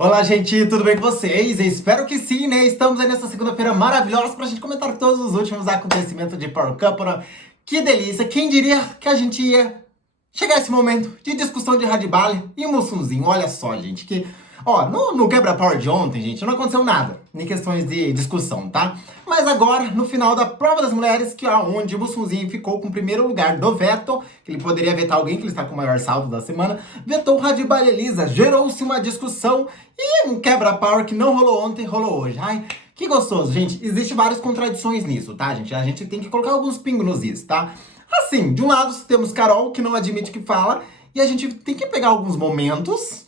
Olá, gente, tudo bem com vocês? Eu espero que sim, né? Estamos aí nessa segunda-feira maravilhosa pra gente comentar todos os últimos acontecimentos de Power Couple, né? Que delícia! Quem diria que a gente ia chegar a esse momento de discussão de Radbala e Mussunzinho? Olha só, gente, que... Ó, no quebra-power de ontem, gente, não aconteceu nada em questões de discussão, tá? Mas agora, no final da prova das mulheres, que é onde o Mussunzinho ficou com o primeiro lugar do veto, que ele poderia vetar alguém, que ele está com o maior saldo da semana, vetou Radbala e Elisa, gerou-se uma discussão e um quebra-power que não rolou ontem, rolou hoje. Ai, que gostoso, gente. Existem várias contradições nisso, tá, gente? A gente tem que colocar alguns pingos nos is, tá? Assim, de um lado temos Carol, que não admite que fala, e a gente tem que pegar alguns momentos,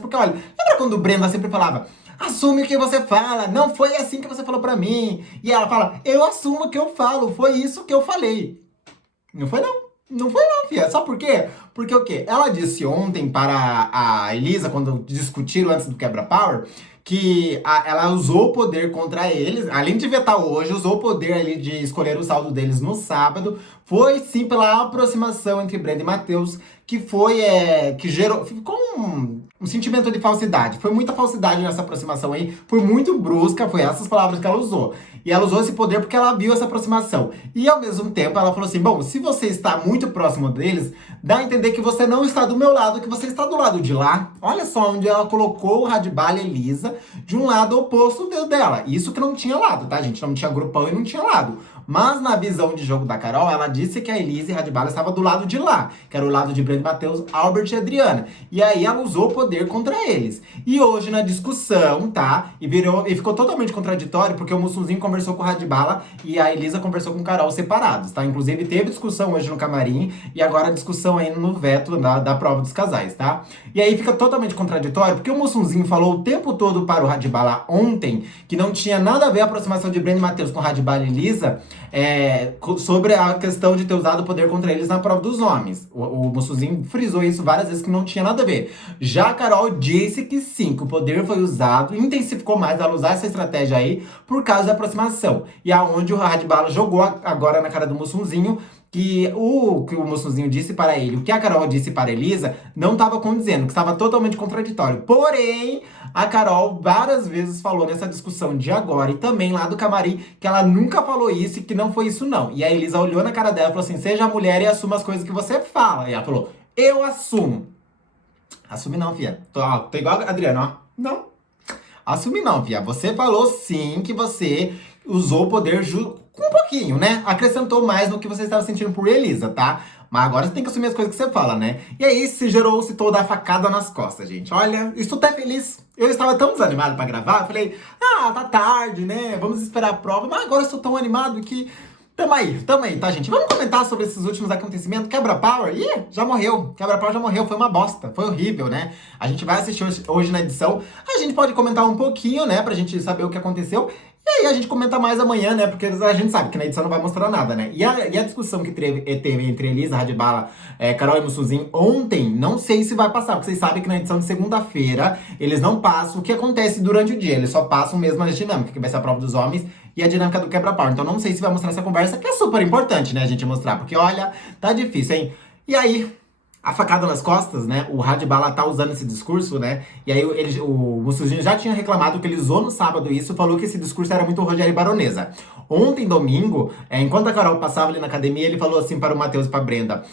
porque olha, lembra quando o Brenda sempre falava, assume o que você fala, não foi assim que você falou pra mim. E ela fala, eu assumo o que eu falo, foi isso que eu falei. Não foi não. Não foi não, filha. Sabe por quê? Porque o quê? Ela disse ontem para a Elisa, quando discutiram antes do quebra-power, que ela usou o poder contra eles, além de vetar hoje, usou o poder ali de escolher o saldo deles no sábado. Foi sim pela aproximação entre Brenda e Matheus, que foi, que gerou, ficou um sentimento de falsidade. Foi muita falsidade nessa aproximação aí, foi muito brusca, foi essas palavras que ela usou. E ela usou esse poder porque ela viu essa aproximação. E ao mesmo tempo ela falou assim, bom, se você está muito próximo deles, dá a entender que você não está do meu lado, que você está do lado de lá. Olha só onde ela colocou o Radbala e Elisa de um lado oposto dela. Isso que não tinha lado, tá, gente? Não tinha grupão e não tinha lado. Mas na visão de jogo da Carol, ela disse que a Elisa e Radbala estavam do lado de lá, que era o lado de Brenda, Matheus, Albert e Adriana. E aí ela usou o poder contra eles. E hoje na discussão, tá? E ficou totalmente contraditório, porque o Mussunzinho conversou com o Radbala e a Elisa conversou com o Carol separados, tá? Inclusive teve discussão hoje no camarim e agora a discussão aí no veto da prova dos casais, tá? E aí fica totalmente contraditório, porque o Mussunzinho falou o tempo todo para o Radbala ontem que não tinha nada a ver a aproximação de Brenda e Matheus com Radbala e Elisa, sobre a questão de ter usado o poder contra eles na prova dos homens. O Mussunzinho frisou isso várias vezes que não tinha nada a ver. Já a Carol disse que sim, que o poder foi usado, intensificou mais ela usar essa estratégia aí por causa da aproximação. E aonde o Radbala jogou agora na cara do Mussunzinho que o Mussunzinho disse para ele, o que a Carol disse para a Elisa, não estava condizendo, que estava totalmente contraditório. Porém, a Carol várias vezes falou nessa discussão de agora e também lá do camarim que ela nunca falou isso e que não foi isso não. E a Elisa olhou na cara dela e falou assim, seja mulher e assuma as coisas que você fala. E ela falou, eu assumo. Assume não, fia. Tô igual a Adriana, ó. Não. Assume não, fia. Você falou sim que você usou o poder com um pouquinho, né? Acrescentou mais no que você estava sentindo por Elisa, tá? Mas agora você tem que assumir as coisas que você fala, né? E aí se gerou-se toda a facada nas costas, gente. Olha, estou até feliz. Eu estava tão desanimado pra gravar, falei, tá tarde, né? Vamos esperar a prova. Mas agora eu estou tão animado que tamo aí, tá, gente? Vamos comentar sobre esses últimos acontecimentos. Quebra-Power, já morreu. Quebra-Power já morreu, foi uma bosta. Foi horrível, né? A gente vai assistir hoje na edição. A gente pode comentar um pouquinho, né? Pra gente saber o que aconteceu. E aí a gente comenta mais amanhã, né? Porque a gente sabe que na edição não vai mostrar nada, né? E a discussão que teve entre Elisa, Radbala, Carol e Mussunzinho ontem, não sei se vai passar. Porque vocês sabem que na edição de segunda-feira, eles não passam o que acontece durante o dia. Eles só passam mesmo as dinâmicas, que vai ser a prova dos homens e a dinâmica do quebra-pau. Então não sei se vai mostrar essa conversa, que é super importante, né, a gente mostrar. Porque, olha, tá difícil, hein? E aí, a facada nas costas, né? O Radbala tá usando esse discurso, né? E aí o Mussunzinho já tinha reclamado que ele usou no sábado isso, falou que esse discurso era muito Rogério Baronesa. Ontem, domingo, enquanto a Carol passava ali na academia, ele falou assim para o Matheus e pra Brenda,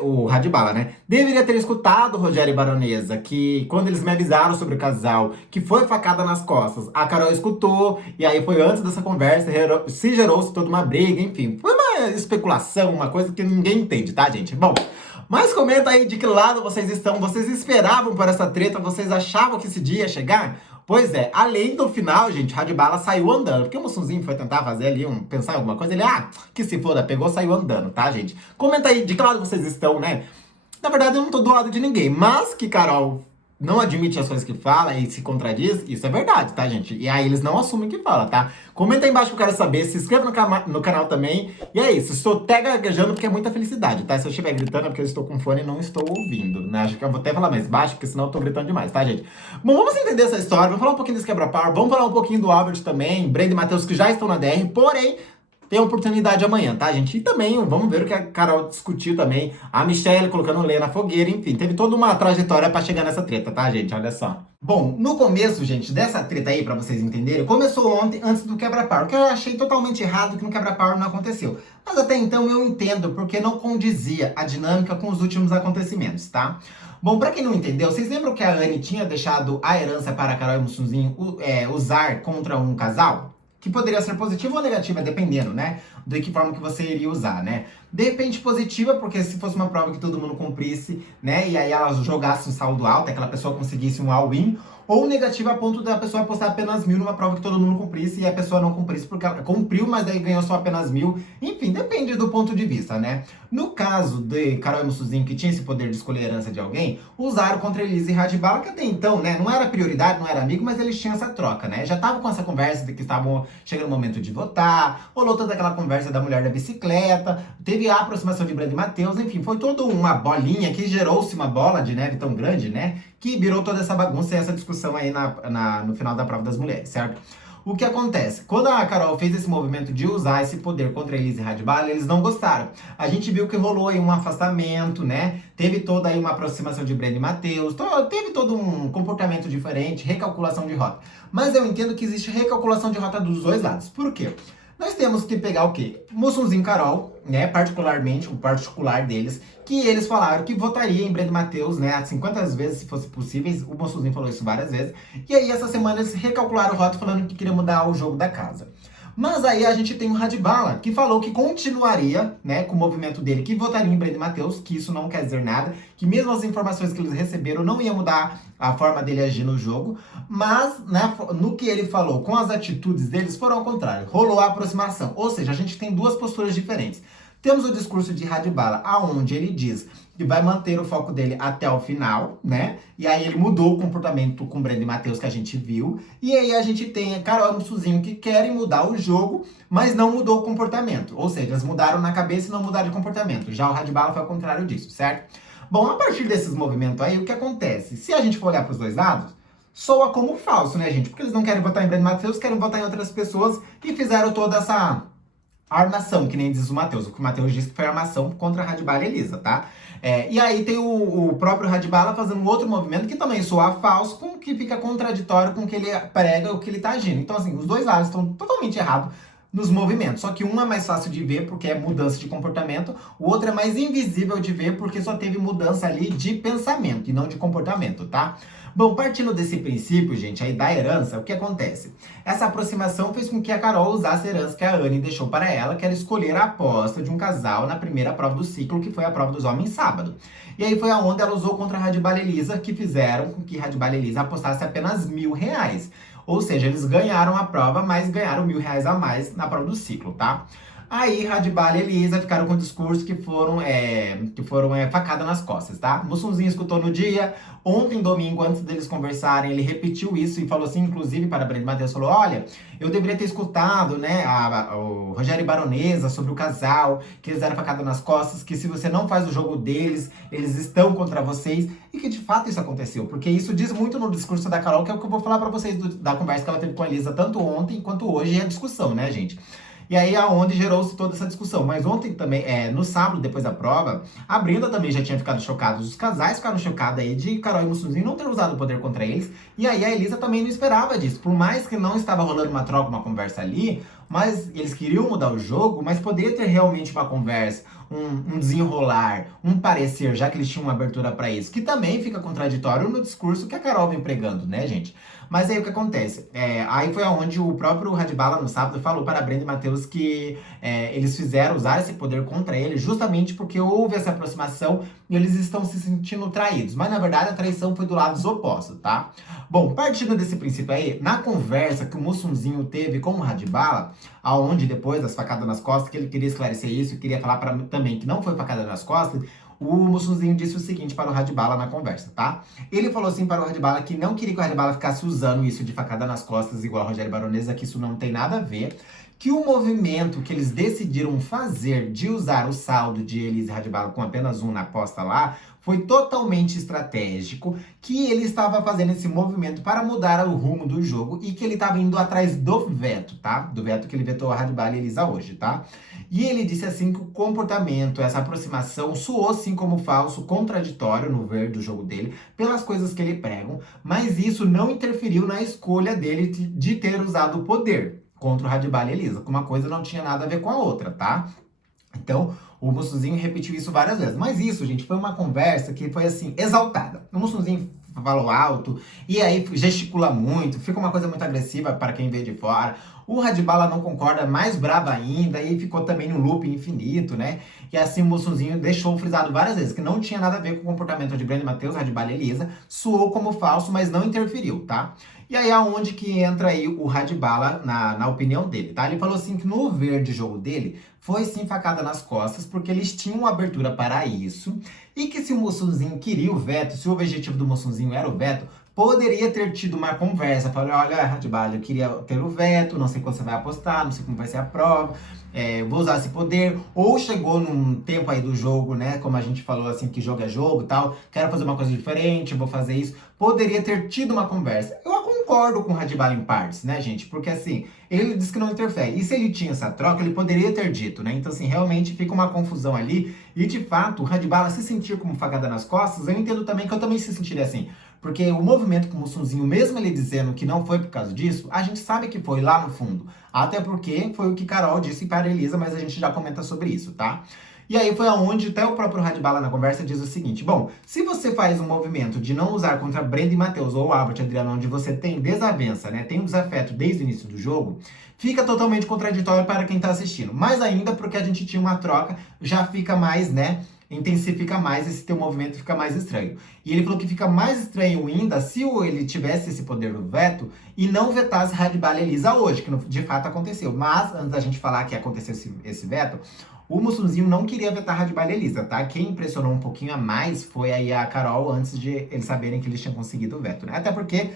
o Radbala, né? Deveria ter escutado o Rogério Baronesa, que quando eles me avisaram sobre o casal, que foi facada nas costas, a Carol escutou, e aí foi antes dessa conversa, gerou-se toda uma briga, enfim. Foi uma especulação, uma coisa que ninguém entende, tá, gente? Bom, mas comenta aí de que lado vocês estão. Vocês esperavam por essa treta? Vocês achavam que esse dia ia chegar? Pois é, além do final, gente, Radbala saiu andando. Porque o Mussunzinho foi tentar fazer ali, pensar em alguma coisa. Ele, que se foda, pegou, saiu andando, tá, gente? Comenta aí de que lado vocês estão, né? Na verdade, eu não tô do lado de ninguém. Mas que Carol não admite as coisas que fala e se contradiz, isso é verdade, tá, gente? E aí eles não assumem que fala, tá? Comenta aí embaixo que eu quero saber, se inscreva no canal também. E é isso, estou até gaguejando porque é muita felicidade, tá? Se eu estiver gritando é porque eu estou com fone e não estou ouvindo, né? Acho que eu vou até falar mais baixo, porque senão eu tô gritando demais, tá, gente? Bom, vamos entender essa história, vamos falar um pouquinho desse quebra-pau, vamos falar um pouquinho do Albert também, Brenda e Matheus que já estão na DR, porém, tem oportunidade amanhã, tá, gente? E também vamos ver o que a Carol discutiu também. A Michelle colocando o Lê na fogueira, enfim, teve toda uma trajetória pra chegar nessa treta, tá, gente? Olha só. Bom, no começo, gente, dessa treta aí, pra vocês entenderem, começou ontem, antes do quebra-pau, que eu achei totalmente errado que no quebra-pau não aconteceu. Mas até então eu entendo, porque não condizia a dinâmica com os últimos acontecimentos, tá? Bom, pra quem não entendeu, vocês lembram que a Anne tinha deixado a herança para a Carol e o Mussunzinho usar contra um casal? Que poderia ser positiva ou negativa, dependendo, né? De que forma que você iria usar, né? De repente positiva, porque se fosse uma prova que todo mundo cumprisse, né? E aí elas jogassem um saldo alto, aquela pessoa conseguisse um all-in. Ou negativa a ponto da pessoa apostar apenas 1.000 numa prova que todo mundo cumprisse e a pessoa não cumprisse porque ela cumpriu, mas daí ganhou só apenas 1.000. Enfim, depende do ponto de vista, né? No caso de Carol e Mussuzinho, que tinha esse poder de escolher a herança de alguém, usaram contra Elisa e Radibala, que até então, né, não era prioridade, não era amigo, mas eles tinham essa troca, né? Já tava com essa conversa de que estavam chegando o momento de votar, rolou toda aquela conversa da mulher da bicicleta, teve a aproximação de Brandi e Matheus, enfim, foi toda uma bolinha que gerou-se uma bola de neve tão grande, né? Que virou toda essa bagunça e essa discussão aí no final da prova das mulheres, certo? O que acontece? Quando a Carol fez esse movimento de usar esse poder contra a Elisa e Radibala, eles não gostaram. A gente viu que rolou aí um afastamento, né? Teve toda aí uma aproximação de Brandi e Matheus, teve todo um comportamento diferente, recalculação de rota. Mas eu entendo que existe recalculação de rota dos dois lados. Por quê? Nós temos que pegar o quê? Mussunzinho e Carol, né? Particularmente, o particular deles, que eles falaram que votaria em Brandi e Matheus, né? 50 vezes, se fosse possível. O Mussunzinho falou isso várias vezes. E aí, essa semana, eles recalcularam o voto falando que queria mudar o jogo da casa. Mas aí a gente tem o Radibala, que falou que continuaria, né, com o movimento dele, que votaria em Brandi e Matheus, que isso não quer dizer nada, que mesmo as informações que eles receberam não ia mudar a forma dele agir no jogo, mas, né, no que ele falou, com as atitudes deles, foram ao contrário, rolou a aproximação, ou seja, a gente tem duas posturas diferentes. Temos o discurso de Radibala, aonde ele diz que vai manter o foco dele até o final, né? E aí ele mudou o comportamento com Brandi e Matheus que a gente viu. E aí a gente tem a Carol e o Mussuzinho que querem mudar o jogo, mas não mudou o comportamento. Ou seja, eles mudaram na cabeça e não mudaram de comportamento. Já o Radibala foi ao contrário disso, certo? Bom, a partir desses movimentos aí, o que acontece? Se a gente for olhar para os dois lados, soa como falso, né, gente? Porque eles não querem votar em Brandi e Matheus, querem votar em outras pessoas e fizeram toda essa armação, que nem diz o Matheus. O que o Matheus disse que foi armação contra a Radibala e Elisa, tá? E aí tem o próprio Radibala fazendo um outro movimento que também soa falso, com que fica contraditório com o que ele prega, o que ele tá agindo. Então, assim, os dois lados estão totalmente errados nos movimentos. Só que um é mais fácil de ver porque é mudança de comportamento, o outro é mais invisível de ver porque só teve mudança ali de pensamento e não de comportamento, tá? Bom, partindo desse princípio, gente, aí da herança, o que acontece? Essa aproximação fez com que a Carol usasse a herança que a Anne deixou para ela, que era escolher a aposta de um casal na primeira prova do ciclo, que foi a prova dos homens sábado. E aí foi aonde ela usou contra a Radibala e Elisa, que fizeram com que Radibala e Elisa apostasse apenas R$ 1.000. Ou seja, eles ganharam a prova, mas ganharam R$ 1.000 a mais na prova do ciclo, tá? Aí, Radibala e Elisa ficaram com o discurso que foram facada nas costas, tá? Mussunzinho escutou no dia, ontem, domingo, antes deles conversarem, ele repetiu isso e falou assim, inclusive, para Brandi e Matheus, falou, olha, eu deveria ter escutado, né, o Rogério e Baronesa sobre o casal, que eles deram facada nas costas, que se você não faz o jogo deles, eles estão contra vocês, e que de fato isso aconteceu, porque isso diz muito no discurso da Carol, que é o que eu vou falar para vocês da conversa que ela teve com a Elisa, tanto ontem quanto hoje, e a discussão, né, gente? E aí aonde gerou-se toda essa discussão. Mas ontem também, no sábado, depois da prova, a Brenda também já tinha ficado chocada. Os casais ficaram chocados aí de Carol e Mussunzinho não ter usado o poder contra eles. E aí a Elisa também não esperava disso. Por mais que não estava rolando uma troca, uma conversa ali, mas eles queriam mudar o jogo, mas poderia ter realmente uma conversa, um desenrolar, um parecer, já que eles tinham uma abertura para isso, que também fica contraditório no discurso que a Carol vem pregando, né, gente? Mas aí o que acontece? Aí foi aonde o próprio Radibala no sábado falou para Brandi e Matheus que eles usar esse poder contra ele justamente porque houve essa aproximação e eles estão se sentindo traídos. Mas na verdade a traição foi do lado oposto, tá? Bom, partindo desse princípio aí, na conversa que o Mussunzinho teve com o Radibala, aonde depois das facadas nas costas, que ele queria esclarecer isso e queria falar também que não foi facada nas costas, o Mussunzinho disse o seguinte para o Radibala na conversa, tá? Ele falou assim para o Radibala que não queria que o Radibala ficasse usando isso de facada nas costas igual a Rogério Baronesa, que isso não tem nada a ver, que o movimento que eles decidiram fazer de usar o saldo de Elisa Radbala com apenas um na aposta lá foi totalmente estratégico, que ele estava fazendo esse movimento para mudar o rumo do jogo e que ele estava indo atrás do veto, tá? Do veto que ele vetou a Radbala e Elisa hoje, tá? E ele disse assim que o comportamento, essa aproximação, soou sim como falso, contraditório no ver do jogo dele, pelas coisas que ele pregam, mas isso não interferiu na escolha dele de ter usado o poder contra o Radbala e Elisa, que uma coisa não tinha nada a ver com a outra, tá? Então, o Mussunzinho repetiu isso várias vezes. Mas isso, gente, foi uma conversa que foi, assim, exaltada. O Mussunzinho falou alto, e aí gesticula muito, fica uma coisa muito agressiva para quem vê de fora. O Radbala não concorda, mais brava ainda, e ficou também no loop infinito, né? E assim o Mussunzinho deixou frisado várias vezes que não tinha nada a ver com o comportamento de Brenda Matheus, Radbala e Elisa, soou como falso, mas não interferiu, tá? E aí aonde que entra aí o Radbala na opinião dele, tá? Ele falou assim que no ver de jogo dele foi sim facada nas costas, porque eles tinham abertura para isso, e que se o Mussunzinho queria o veto, se o objetivo do Mussunzinho era o veto, poderia ter tido uma conversa, falar, olha, Radbala, eu queria ter o veto, não sei quando você vai apostar, não sei como vai ser a prova, vou usar esse poder, ou chegou num tempo aí do jogo, né, como a gente falou assim, que jogo é jogo e tal, quero fazer uma coisa diferente, vou fazer isso, poderia ter tido uma conversa. Eu concordo com o Radbala em partes, né, gente, porque assim, ele disse que não interfere, e se ele tinha essa troca, ele poderia ter dito, né, então assim, realmente fica uma confusão ali, e de fato, o Radbala se sentir como facada nas costas, eu entendo também que eu também se sentiria assim, porque o movimento com o Mussunzinho, mesmo ele dizendo que não foi por causa disso, a gente sabe que foi lá no fundo. Até porque foi o que Carol disse para a Elisa, mas a gente já comenta sobre isso, tá? E aí foi aonde até o próprio Radbala na conversa diz o seguinte, bom, se você faz um movimento de não usar contra Brenda e Matheus ou Albert e Adriano, onde você tem desavença, né, tem um desafeto desde o início do jogo, fica totalmente contraditório para quem tá assistindo. Mais ainda porque a gente tinha uma troca, já fica mais, né, intensifica mais esse teu movimento, fica mais estranho. E ele falou que fica mais estranho ainda se ele tivesse esse poder do veto e não vetasse Radbala e Elisa hoje, que de fato aconteceu. Mas, antes da gente falar que aconteceu esse veto, o Mussunzinho não queria vetar Radbala e Elisa, tá? Quem impressionou um pouquinho a mais foi aí a Carol, antes de eles saberem que eles tinham conseguido o veto, né? Até porque,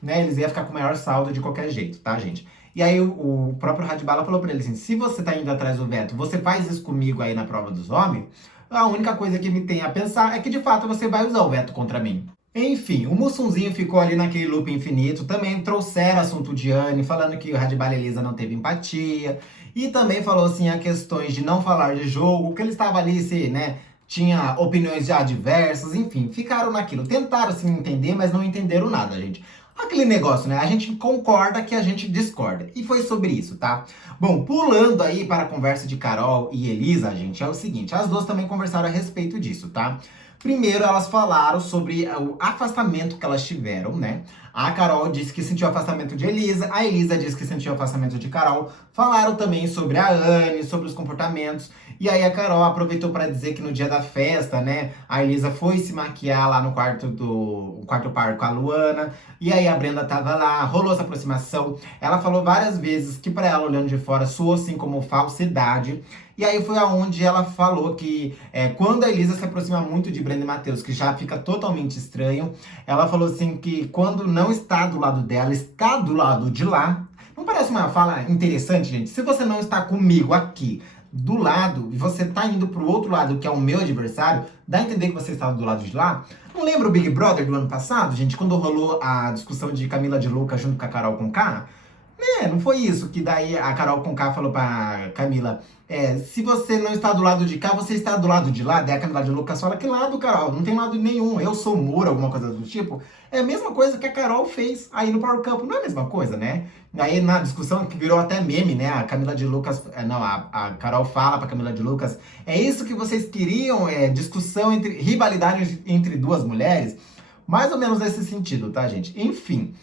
né, eles iam ficar com o maior saldo de qualquer jeito, tá, gente? E aí o próprio Radbala falou pra ele assim, se você tá indo atrás do veto, você faz isso comigo aí na prova dos homens, a única coisa que me tem a pensar é que de fato você vai usar o veto contra mim. Enfim, o Mussunzinho ficou ali naquele loop infinito, também trouxeram assunto de Anne, falando que o Radbala e Elisa não teve empatia, e também falou assim a questões de não falar de jogo, que ele estava ali, se, né, tinha opiniões já diversas, enfim, ficaram naquilo. Tentaram se entender, mas não entenderam nada, gente. Aquele negócio, né? A gente concorda que a gente discorda. E foi sobre isso, tá? Bom, pulando aí para a conversa de Carol e Elisa, gente, é o seguinte. As duas também conversaram a respeito disso, tá? Primeiro, elas falaram sobre o afastamento que elas tiveram, né? A Carol disse que sentiu afastamento de Elisa, a Elisa disse que sentiu afastamento de Carol. Falaram também sobre a Anne, sobre os comportamentos. E aí a Carol aproveitou para dizer que no dia da festa, né, a Elisa foi se maquiar lá no quarto par com a Luana. E aí a Brenda tava lá, rolou essa aproximação. Ela falou várias vezes que para ela, olhando de fora, soou assim como falsidade. E aí foi aonde ela falou que quando a Elisa se aproxima muito de Brenda e Matheus, que já fica totalmente estranho, ela falou assim que quando não está do lado dela, está do lado de lá. Não parece uma fala interessante, gente? Se você não está comigo aqui, do lado, e você tá indo pro outro lado, que é o meu adversário, dá a entender que você estava do lado de lá? Não lembra o Big Brother do ano passado, gente? Quando rolou a discussão de Camila de Lucas junto com a Carol Conká? Não foi isso que daí a Carol Conká falou pra Camila. Se você não está do lado de cá, você está do lado de lá. Daí a Camila de Lucas fala, que lado, Carol? Não tem lado nenhum. Eu sou Moura, alguma coisa do tipo. É a mesma coisa que a Carol fez aí no Power Couple. Não é a mesma coisa, né? Aí na discussão que virou até meme, né? A Camila de Lucas... a Carol fala pra Camila de Lucas. É isso que vocês queriam? Discussão rivalidade entre duas mulheres? Mais ou menos nesse sentido, tá, gente? Enfim...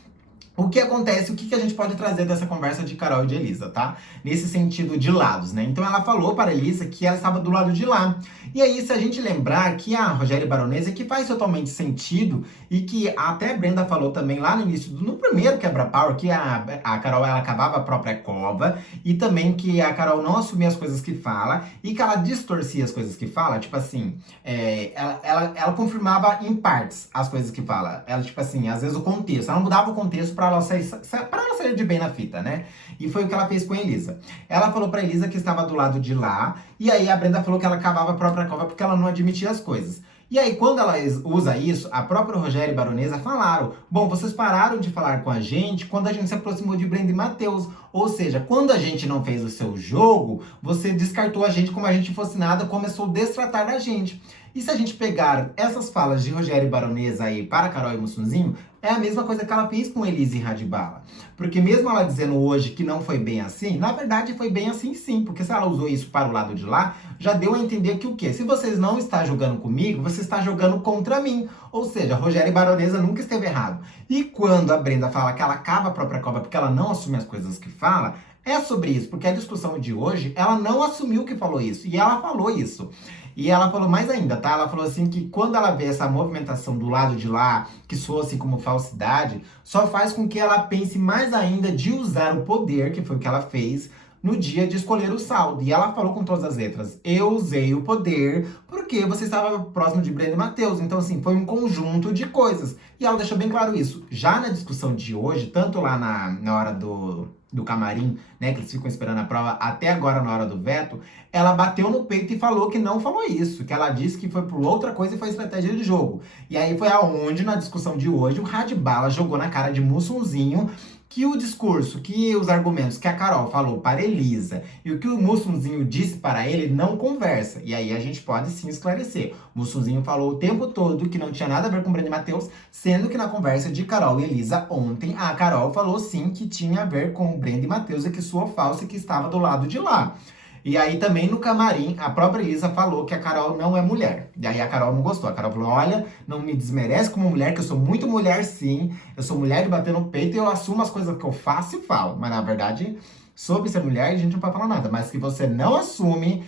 O que acontece, o que a gente pode trazer dessa conversa de Carol e de Elisa, tá? Nesse sentido de lados, né? Então ela falou para a Elisa que ela estava do lado de lá. E aí, se a gente lembrar que a Rogéria Baronesa, que faz totalmente sentido, e que até a Brenda falou também lá no início, no primeiro quebra-pau, que a Carol, ela acabava a própria cova, e também que a Carol não assumia as coisas que fala, e que ela distorcia as coisas que fala, tipo assim, ela confirmava em partes as coisas que fala. Ela, tipo assim, às vezes o contexto, ela não mudava o contexto pra ela sair de bem na fita, né? E foi o que ela fez com a Elisa. Ela falou pra Elisa que estava do lado de lá, e aí a Brenda falou que ela cavava a própria cova porque ela não admitia as coisas. E aí, quando ela usa isso, a própria Rogério e Baronesa falaram: bom, vocês pararam de falar com a gente quando a gente se aproximou de Brenda e Matheus. Ou seja, quando a gente não fez o seu jogo, você descartou a gente como a gente fosse nada, começou a destratar a gente. E se a gente pegar essas falas de Rogério e Baronesa aí para Carol e Mussunzinho, é a mesma coisa que ela fez com Elise e Radibala. Porque mesmo ela dizendo hoje que não foi bem assim, na verdade foi bem assim sim. Porque se ela usou isso para o lado de lá, já deu a entender que o quê? Se vocês não estão jogando comigo, você está jogando contra mim. Ou seja, Rogério e Baronesa nunca esteve errado. E quando a Brenda fala que ela cava a própria cova porque ela não assume as coisas que fala, é sobre isso. Porque a discussão de hoje, ela não assumiu que falou isso. E ela falou isso. E ela falou mais ainda, tá? Ela falou assim que quando ela vê essa movimentação do lado de lá, que soa assim como falsidade, só faz com que ela pense mais ainda de usar o poder, que foi o que ela fez, no dia de escolher o saldo. E ela falou com todas as letras: eu usei o poder porque você estava próximo de Brenda e Matheus. Então, assim, foi um conjunto de coisas. E ela deixou bem claro isso. Já na discussão de hoje, tanto lá na hora do camarim, né, que eles ficam esperando a prova, até agora na hora do veto, ela bateu no peito e falou que não falou isso, que ela disse que foi por outra coisa e foi estratégia de jogo. E aí foi aonde, na discussão de hoje, o Radibala jogou na cara de Mussunzinho que o discurso, que os argumentos que a Carol falou para Elisa e o que o Mussunzinho disse para ele não conversa. E aí a gente pode sim esclarecer. O Mussunzinho falou o tempo todo que não tinha nada a ver com Brenda e Matheus, sendo que na conversa de Carol e Elisa ontem, a Carol falou sim que tinha a ver com Brenda e Matheus e que sua falsa e que estava do lado de lá. E aí também no camarim, a própria Elisa falou que a Carol não é mulher. E aí a Carol não gostou. A Carol falou: olha, não me desmerece como mulher, que eu sou muito mulher sim. Eu sou mulher de bater no peito e eu assumo as coisas que eu faço e falo. Mas na verdade, sobre ser mulher, a gente não pode falar nada. Mas que você não assume,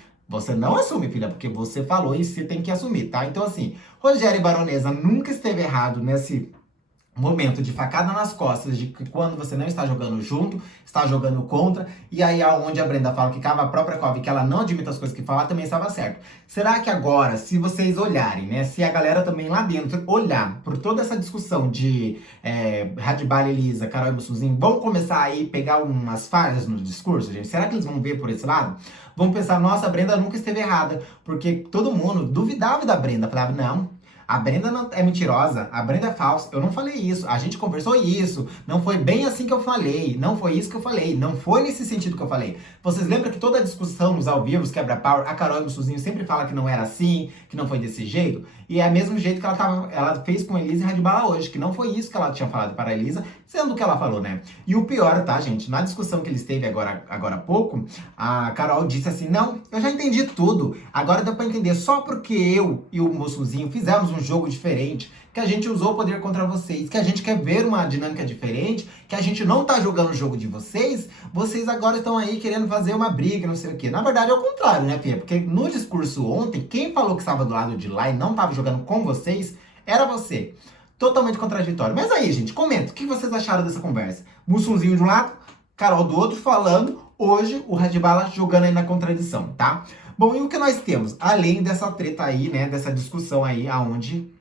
filha, porque você falou e você tem que assumir, tá? Então assim, Rogério e Baronesa nunca esteve errado nesse momento de facada nas costas, de que quando você não está jogando junto, está jogando contra, e aí aonde a Brenda fala que cava a própria cova e que ela não admite as coisas que fala, também estava certo. Será que agora, se vocês olharem, né, se a galera também lá dentro olhar por toda essa discussão de Radibala, Elisa, Carol e Mussunzinho, vão começar aí pegar umas falhas no discurso, gente? Será que eles vão ver por esse lado? Vão pensar: nossa, a Brenda nunca esteve errada, porque todo mundo duvidava da Brenda, falava: não, a Brenda não é mentirosa, a Brenda é falsa, eu não falei isso, a gente conversou isso, não foi bem assim que eu falei, não foi isso que eu falei, não foi nesse sentido que eu falei. Vocês lembram que toda a discussão nos ao vivo, os quebra-pau, a Carol e o Mussunzinho sempre fala que não era assim, que não foi desse jeito? E é o mesmo jeito que ela fez com Elisa e Radibala hoje, que não foi isso que ela tinha falado para a Elisa, sendo que ela falou, né? E o pior, tá, gente, na discussão que eles teve agora há pouco, a Carol disse assim: não, eu já entendi tudo, agora dá pra entender, só porque eu e o Mussunzinho fizemos um jogo diferente, que a gente usou o poder contra vocês, que a gente quer ver uma dinâmica diferente, que a gente não tá jogando o jogo de vocês, vocês agora estão aí querendo fazer uma briga, não sei o quê. Na verdade é o contrário, né, Fia? Porque no discurso ontem, quem falou que estava do lado de lá e não tava jogando com vocês, era você. Totalmente contraditório. Mas aí, gente, comenta, o que vocês acharam dessa conversa? Mussunzinho de um lado, Carol do outro falando, hoje o Radibala jogando aí na contradição, tá? Bom, e o que nós temos? Além dessa treta aí, né, dessa discussão aí, aonde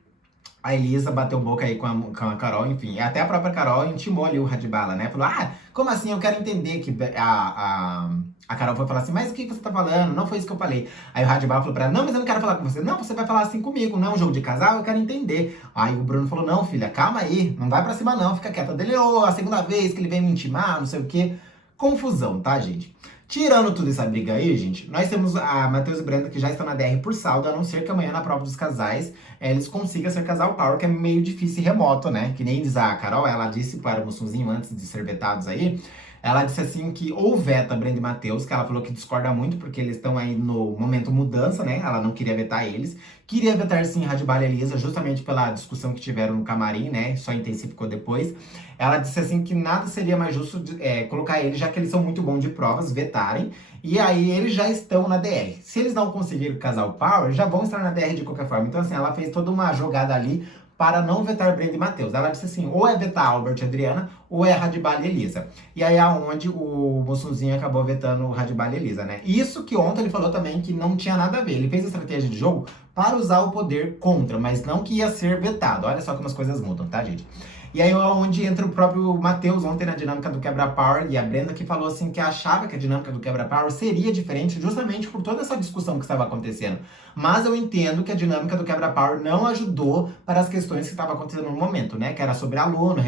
a Elisa bateu boca aí com a Carol, enfim. Até a própria Carol intimou ali o Radibala, né? Falou: ah, como assim? Eu quero entender que a Carol foi falar assim: mas o que você tá falando? Não foi isso que eu falei. Aí o Radibala falou pra ela: não, mas eu não quero falar com você. Não, você vai falar assim comigo, não é um jogo de casal, eu quero entender. Aí o Bruno falou: não, filha, calma aí, não vai pra cima não, fica quieta. Dele: a segunda vez que ele vem me intimar, não sei o quê. Confusão, tá, gente? Tirando tudo essa briga aí, gente, nós temos a Matheus e Brenda que já estão na DR por saldo, a não ser que amanhã na prova dos casais eles consigam ser casal power, que é meio difícil e remoto, né? Que nem diz a Carol, ela disse para o Mussunzinho antes de ser vetados aí, ela disse assim que ou veta Brenda e Matheus, que ela falou que discorda muito, porque eles estão aí no momento mudança, né? Ela não queria vetar eles. Queria vetar sim Radibala e Elisa, justamente pela discussão que tiveram no camarim, né? Só intensificou depois. Ela disse assim que nada seria mais justo colocar eles, já que eles são muito bons de provas, vetarem. E aí eles já estão na DR. Se eles não conseguirem casar o power, já vão estar na DR de qualquer forma. Então assim, ela fez toda uma jogada ali para não vetar Brenda e Matheus. Ela disse assim: ou é vetar Albert e Adriana, ou é Radibala e Elisa. E aí é onde o Mussunzinho acabou vetando o Radibala e Elisa, né? Isso que ontem ele falou também que não tinha nada a ver. Ele fez a estratégia de jogo para usar o poder contra, mas não que ia ser vetado. Olha só como as coisas mudam, tá, gente? E aí onde entra o próprio Matheus ontem na dinâmica do Quebra-Power, e a Brenda que falou assim que achava que a dinâmica do Quebra-Power seria diferente justamente por toda essa discussão que estava acontecendo. Mas eu entendo que a dinâmica do Quebra-Power não ajudou para as questões que estavam acontecendo no momento, né? Que era sobre aluno,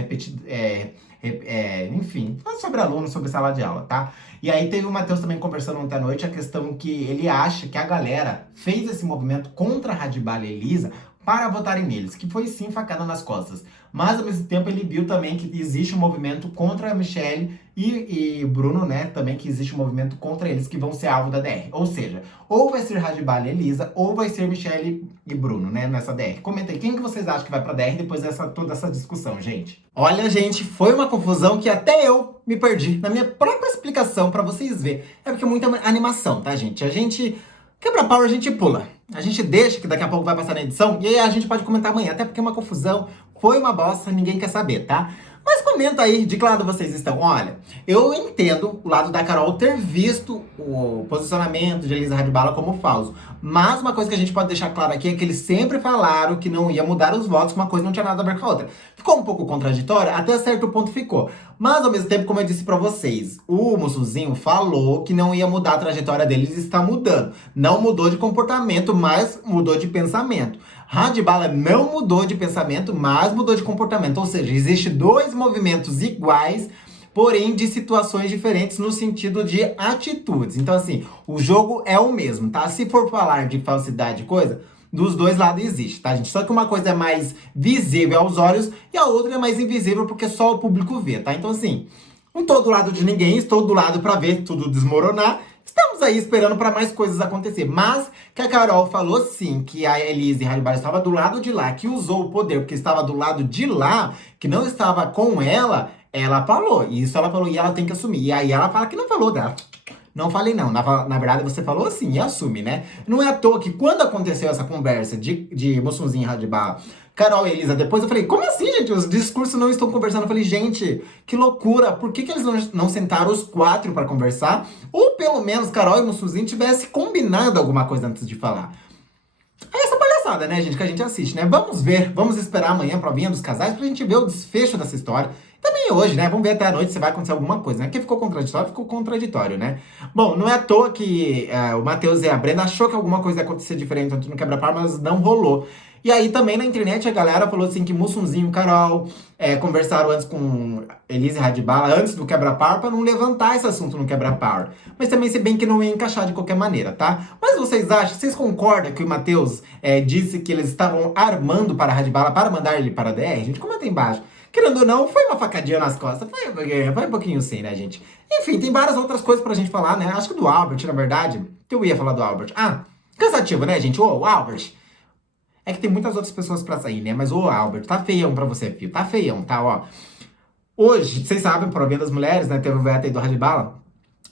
enfim, sobre aluno, sobre sala de aula, tá? E aí teve o Matheus também conversando ontem à noite a questão que ele acha que a galera fez esse movimento contra a Radibala e Elisa para votarem neles, que foi sim facada nas costas. Mas ao mesmo tempo ele viu também que existe um movimento contra a Michelle e Bruno, né? Também que existe um movimento contra eles que vão ser alvo da DR. Ou seja, ou vai ser Radibala e Elisa, ou vai ser Michelle e Bruno, né? Nessa DR. Comenta aí, quem que vocês acham que vai pra DR depois dessa toda essa discussão, gente? Olha, gente, foi uma confusão que até eu me perdi na minha própria explicação pra vocês verem. É porque é muita animação, tá, gente? A gente Quebra-Power a gente pula. A gente deixa que daqui a pouco vai passar na edição e aí a gente pode comentar amanhã, até porque é uma confusão, foi uma bosta, ninguém quer saber, tá? Mas comenta aí de que lado vocês estão. Olha, eu entendo o lado da Carol ter visto o posicionamento de Elisa Radibala como falso. Mas uma coisa que a gente pode deixar claro aqui é que eles sempre falaram que não ia mudar os votos, uma coisa não tinha nada a ver com a outra. Ficou um pouco contraditório, até certo ponto ficou. Mas ao mesmo tempo, como eu disse pra vocês, o Mussuzinho falou que não ia mudar a trajetória deles e está mudando. Não mudou de comportamento, mas mudou de pensamento. Radibala não mudou de pensamento, mas mudou de comportamento. Ou seja, existe dois movimentos iguais, porém de situações diferentes no sentido de atitudes. Então, assim, o jogo é o mesmo, tá? Se for falar de falsidade e coisa, dos dois lados existe, tá, gente? Só que uma coisa é mais visível aos olhos e a outra é mais invisível porque só o público vê, tá? Então, assim, não tô do lado de ninguém, estou do lado pra ver tudo desmoronar. Estamos aí esperando para mais coisas acontecer. Mas que a Carol falou sim que a Elise Radibala estava do lado de lá, que usou o poder porque estava do lado de lá, que não estava com ela falou. Isso ela falou e ela tem que assumir. E aí ela fala que não falou dela. Não falei não, na verdade você falou assim e assume, né? Não é à toa que quando aconteceu essa conversa de Mussunzinho e Radibala, Carol e Elisa, depois eu falei, como assim, gente? Os discursos não estão conversando. Eu falei, gente, que loucura. Por que eles não sentaram os quatro pra conversar? Ou pelo menos Carol e Mussunzinho tivessem combinado alguma coisa antes de falar. É essa palhaçada, né, gente, que a gente assiste, né? Vamos ver, vamos esperar amanhã a provinha dos casais pra gente ver o desfecho dessa história. Também hoje, né? Vamos ver até a noite se vai acontecer alguma coisa, né? Porque ficou contraditório, né? Bom, não é à toa que o Matheus e a Brenda achou que alguma coisa ia acontecer diferente tanto no Quebra-Par, mas não rolou. E aí também na internet a galera falou assim que Mussunzinho e Carol conversaram antes com Elise Radibala, antes do Quebra-Par, pra não levantar esse assunto no Quebra-Par. Mas também se bem que não ia encaixar de qualquer maneira, tá? Mas vocês acham, vocês concordam que o Matheus disse que eles estavam armando para a Radibala para mandar ele para a DR? Gente, comenta aí embaixo. Querendo ou não, foi uma facadinha nas costas. Foi um pouquinho sim, né, gente? Enfim, tem várias outras coisas pra gente falar, né? Acho que do Albert, na verdade, que eu ia falar do Albert. Cansativo, né, gente? Ô, Albert. É que tem muitas outras pessoas pra sair, né? Mas, ô, Albert, tá feião pra você, filho. Tá feião, tá, ó. Hoje, vocês sabem, por Via das Mulheres, né? Teve o veto aí do Radibala.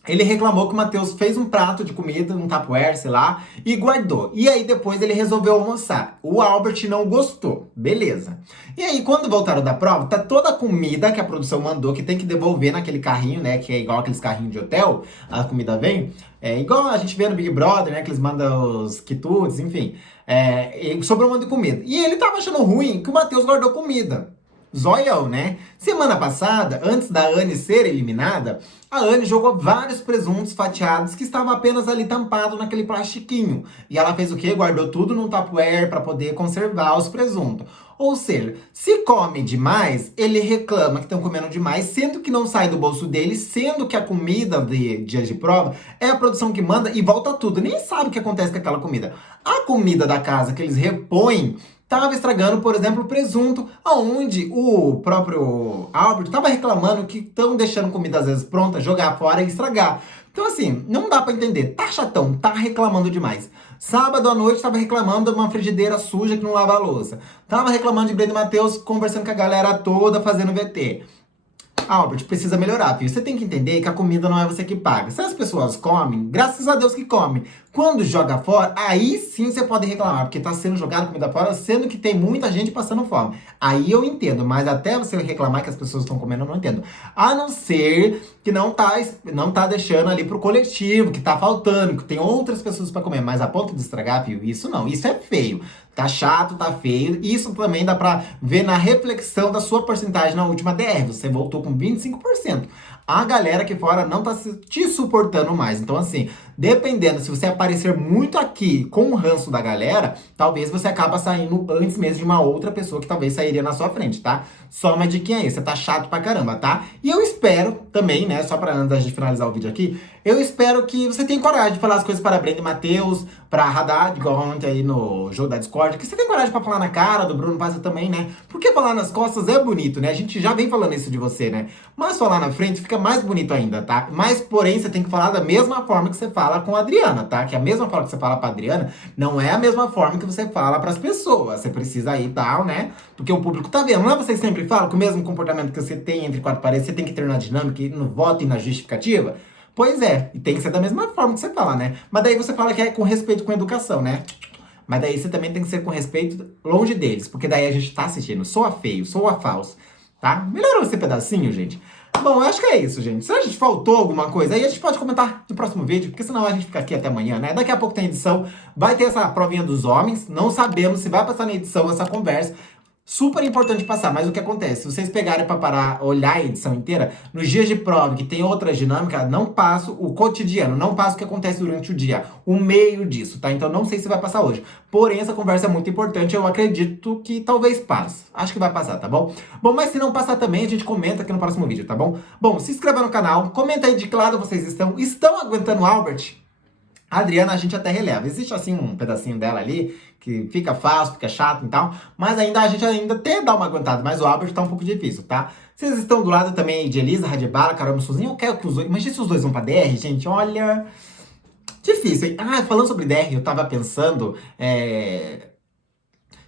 Ele reclamou que o Matheus fez um prato de comida, um tupperware, sei lá, e guardou. E aí depois ele resolveu almoçar. O Albert não gostou. Beleza. E aí quando voltaram da prova, tá toda a comida que a produção mandou, que tem que devolver naquele carrinho, né? Que é igual aqueles carrinhos de hotel, a comida vem. É igual a gente vê no Big Brother, né? Que eles mandam os quitutes, enfim. E sobrou um monte de comida. E ele tava achando ruim que o Matheus guardou comida. Zoião, né? Semana passada, antes da Anne ser eliminada, a Anne jogou vários presuntos fatiados que estavam apenas ali tampados naquele plastiquinho. E ela fez o quê? Guardou tudo num Tupperware para poder conservar os presuntos. Ou seja, se come demais, ele reclama que estão comendo demais, sendo que não sai do bolso dele, sendo que a comida de dia de prova é a produção que manda e volta tudo. Nem sabe o que acontece com aquela comida. A comida da casa que eles repõem tava estragando, por exemplo, o presunto, aonde o próprio Albert tava reclamando que estão deixando comida às vezes pronta, jogar fora e estragar. Então assim, não dá pra entender. Tá chatão, tá reclamando demais. Sábado à noite tava reclamando de uma frigideira suja que não lava a louça. Tava reclamando de Breno e Matheus conversando com a galera toda fazendo VT. Albert, precisa melhorar, filho. Você tem que entender que a comida não é você que paga. Se as pessoas comem, graças a Deus que comem. Quando joga fora, aí sim você pode reclamar, porque tá sendo jogado comida fora, sendo que tem muita gente passando fome. Aí eu entendo, mas até você reclamar que as pessoas estão comendo, eu não entendo. A não ser que não tá deixando ali pro coletivo, que tá faltando, que tem outras pessoas pra comer. Mas a ponto de estragar, viu? Isso não, isso é feio. Tá chato, tá feio. Isso também dá pra ver na reflexão da sua porcentagem na última DR. Você voltou com 25%. A galera aqui fora não tá te suportando mais. Então, assim, dependendo, se você aparecer muito aqui com o ranço da galera, talvez você acaba saindo antes mesmo de uma outra pessoa que talvez sairia na sua frente, tá? Só uma diquinha aí, você tá chato pra caramba, tá? E eu espero também, né, só pra antes da gente finalizar o vídeo aqui, eu espero que você tenha coragem de falar as coisas para Brenda e Matheus, pra Haddad, igual ontem aí no jogo da Discord, que você tem coragem pra falar na cara do Bruno Passa também, né? Porque falar nas costas é bonito, né? A gente já vem falando isso de você, né? Mas falar na frente fica mais bonito ainda, tá? Mas, porém, você tem que falar da mesma forma que você fala com a Adriana, tá? Que a mesma forma que você fala pra Adriana não é a mesma forma que você fala pras pessoas. Você precisa aí tal, né? Porque o público tá vendo. Não é vocês sempre falam que o mesmo comportamento que você tem entre quatro paredes, você tem que ter na dinâmica, e no voto e na justificativa? Pois é, e tem que ser da mesma forma que você fala, né? Mas daí você fala que é com respeito com educação, né? Mas daí você também tem que ser com respeito longe deles, porque daí a gente tá assistindo. Soa feio, soa falso, tá? Melhorou esse pedacinho, gente? Bom, eu acho que é isso, gente. Se a gente faltou alguma coisa aí, a gente pode comentar no próximo vídeo, porque senão a gente fica aqui até amanhã, né? Daqui a pouco tem edição, vai ter essa provinha dos homens, não sabemos se vai passar na edição essa conversa. Super importante passar, mas o que acontece? Se vocês pegarem para parar, olhar a edição inteira, nos dias de prova, que tem outra dinâmica, não passo o cotidiano, não passo o que acontece durante o dia, o meio disso, tá? Então não sei se vai passar hoje. Porém, essa conversa é muito importante, eu acredito que talvez passe. Acho que vai passar, tá bom? Bom, mas se não passar também, a gente comenta aqui no próximo vídeo, tá bom? Bom, se inscreva no canal, comenta aí de que lado vocês estão. Estão aguentando o Albert? A Adriana a gente até releva. Existe assim um pedacinho dela ali que fica fácil, fica chato e tal, mas ainda a gente ainda até dá uma aguentada, mas o Albert tá um pouco difícil, tá? Vocês estão do lado também de Elisa, Radibala, Carol Mussuzinho, eu quero que os dois, imagina se os dois vão pra DR, gente, olha, difícil, hein? Ah, falando sobre DR, eu tava pensando,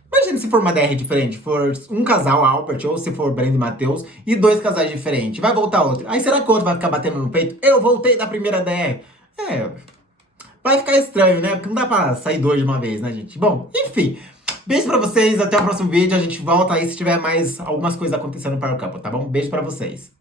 imagina se for uma DR diferente, for um casal, Albert, ou se for Brenda e Matheus, e dois casais diferentes, vai voltar outro. Aí será que o outro vai ficar batendo no peito? Eu voltei da primeira DR. Vai ficar estranho, né? Porque não dá pra sair dois de uma vez, né, gente? Bom, enfim. Beijo pra vocês, até o próximo vídeo. A gente volta aí se tiver mais algumas coisas acontecendo para o campo, tá bom? Beijo pra vocês.